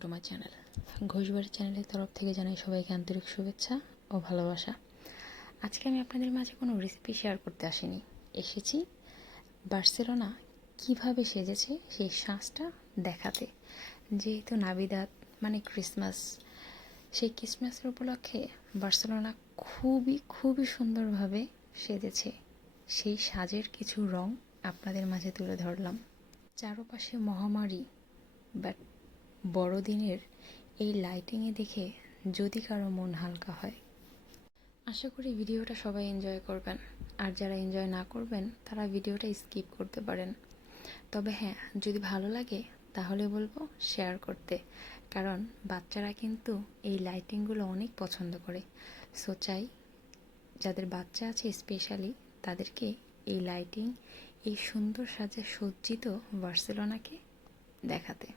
To my channel. Ghoshbari চ্যানেলের তরফ থেকে জানাই সবাইকে আন্তরিক শুভেচ্ছা ও ভালোবাসা। আজকে আমি আপনাদের মাঝে কোনো রেসিপি শেয়ার করতে আসিনি, এসেছি বার্সেলোনা কিভাবে সেজেছে সেই সাজটা দেখাতে। যেহেতু নাবিদাত মানে ক্রিসমাস, সেই ক্রিসমাসের উপলক্ষে বার্সেলোনা খুবই সুন্দরভাবে সেজেছে। সেই সাজের কিছু রং আপনাদের মাঝে তুলে ধরলাম। চারপাশে মহামারী বাট বড়দিনের এই লাইটিংয়ে দেখে যদি কারো মন হালকা হয়। আশা করি ভিডিওটা সবাই এনজয় করবেন, আর যারা এনজয় না করবেন তারা ভিডিওটা স্কিপ করতে পারেন। তবে হ্যাঁ, যদি ভালো লাগে তাহলে বলবো শেয়ার করতে, কারণ বাচ্চারা কিন্তু এই লাইটিংগুলো অনেক পছন্দ করে। সো চাই যাদের বাচ্চা আছে স্পেশালি তাদেরকে এই লাইটিং, এই সুন্দর সাজে সজ্জিত বার্সেলোনাকে দেখাতে।